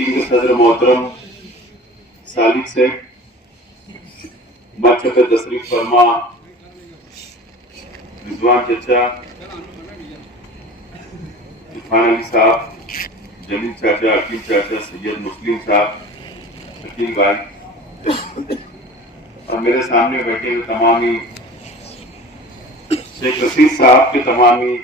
Meeting के सदर मोहतरम सालिक से मंच पे तशरीफ फरमा रिजवान चचा, इरफान अली साहब, जमील चाचा, अकील चाचा, सैयद मुस्लिम साहब, अकील भाई और मेरे सामने बैठे हुए तमामी शेख रशीद साहब के तमामी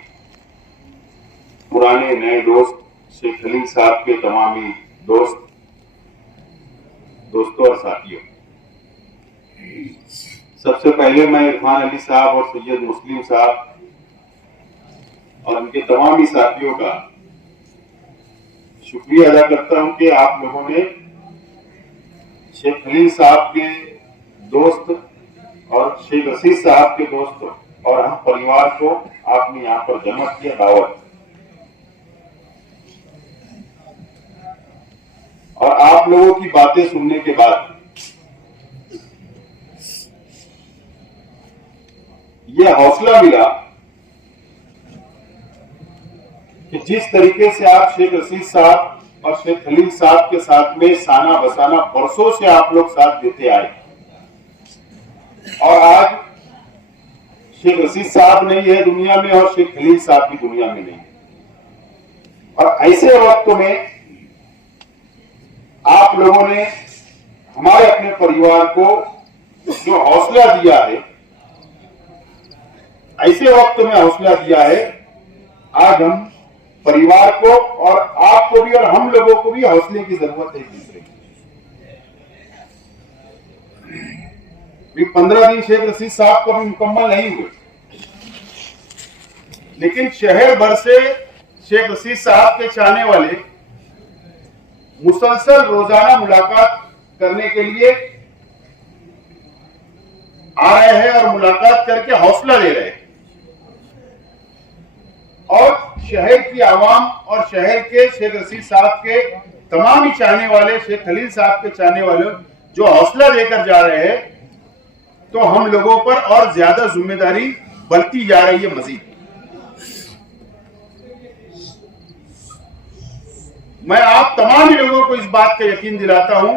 पुराने नए दोस्त, शेख खलील साहब के तमामी दोस्तों और साथियों, सबसे पहले मैं इरफान अली साहब और सैयद मुस्लिम साहब और उनके तमामी साथियों का शुक्रिया अदा करता हूं कि आप लोगों ने शेख खलील साहब के दोस्त और शेख रशीद साहब के दोस्त और हम परिवार को आपने यहाँ पर जमा किया, दावत। और आप लोगों की बातें सुनने के बाद यह हौसला मिला कि जिस तरीके से आप शेख रशीद साहब और शेख खलील साहब के साथ में साना बसाना बरसों से आप लोग साथ देते आए और आज शेख रशीद साहब नहीं है दुनिया में और शेख खलील साहब भी दुनिया में नहीं है, और ऐसे वक्त में आप लोगों ने हमारे अपने परिवार को जो हौसला दिया है, ऐसे वक्त में हौसला दिया है, आज हम परिवार को और आपको भी और हम लोगों को भी हौसले की जरूरत है। दूसरे 15 दिन शेख रशीद साहब को भी मुकम्मल नहीं हुए, लेकिन शहर भर से शेख रशीद साहब के चाहने वाले मुसलसल रोजाना मुलाकात करने के लिए आ रहे हैं और मुलाकात करके हौसला दे रहे हैं। और शहर की आवाम और शहर के शेख रशीद साहब के तमाम ही चाहने वाले, शेख खलील साहब के चाहने वाले जो हौसला देकर जा रहे हैं, तो हम लोगों पर और ज्यादा जिम्मेदारी बढ़ती जा रही है मजीद। मैं आप तमाम लोगों को इस बात का यकीन दिलाता हूं,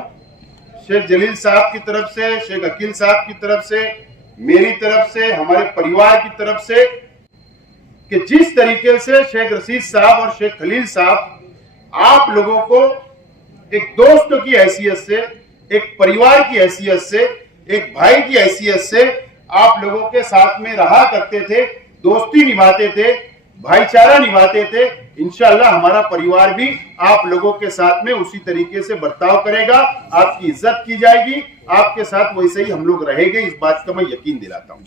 शेख जलील साहब की तरफ से, शेख अकील साहब की तरफ से, मेरी तरफ से, हमारे परिवार की तरफ से, कि जिस तरीके से शेख रशीद साहब और शेख खलील साहब आप लोगों को एक दोस्त की हैसियत से, एक परिवार की हैसियत से, एक भाई की हैसियत से आप लोगों के साथ में रहा करते थे, दोस्ती निभाते थे, भाईचारा निभाते थे। इंशाअल्लाह हमारा परिवार भी आप लोगों के साथ में उसी तरीके से बर्ताव करेगा, आपकी इज्जत की जाएगी, आपके साथ वैसे ही हम लोग रहेंगे, इस बात का मैं यकीन दिलाता हूं।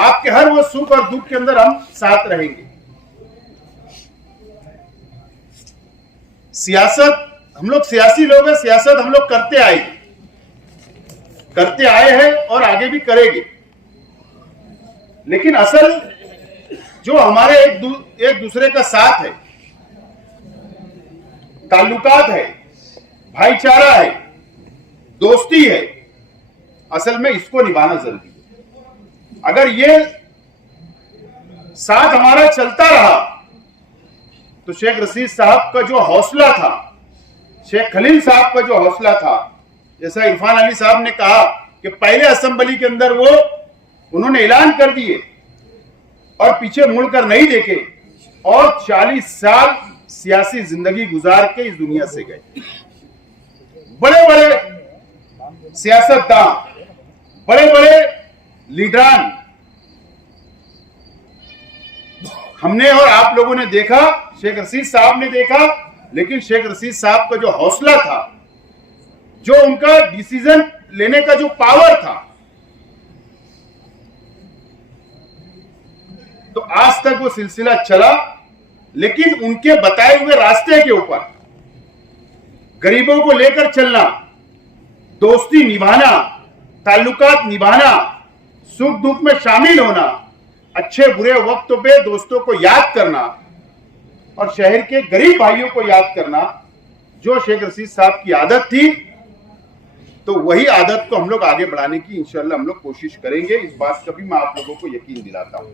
आपके हर वो सुख और दुख के अंदर हम साथ रहेंगे। सियासत, हम लोग सियासी लोग हैं, सियासत हम लोग करते आए हैं और आगे भी करेंगे, लेकिन असल जो हमारे एक दूसरे का साथ है, ताल्लुकात है, भाईचारा है, दोस्ती है, असल में इसको निभाना जरूरी है। अगर ये साथ हमारा चलता रहा तो शेख रशीद साहब का जो हौसला था, शेख खलील साहब का जो हौसला था, जैसा इरफान अली साहब ने कहा कि पहले असेंबली के अंदर वो उन्होंने ऐलान कर दिए और पीछे मुड़कर नहीं देखे और 40 साल सियासी जिंदगी गुजार के इस दुनिया से गए। बड़े बड़े सियासतदान, बड़े बड़े लीडरान हमने और आप लोगों ने देखा, शेख रशीद साहब ने देखा, लेकिन शेख रशीद साहब का जो हौसला था, जो उनका डिसीजन लेने का जो पावर था, तो आज तक वो सिलसिला चला, लेकिन उनके बताए हुए रास्ते के ऊपर गरीबों को लेकर चलना, दोस्ती निभाना, ताल्लुकात निभाना, सुख दुख में शामिल होना, अच्छे बुरे वक्तों पे दोस्तों को याद करना और शहर के गरीब भाइयों को याद करना, जो शेख रशीद साहब की आदत थी, तो वही आदत को हम लोग आगे बढ़ाने की इंशाअल्लाह हम लोग कोशिश करेंगे। इस बात का भी मैं आप लोगों को यकीन दिलाता हूं।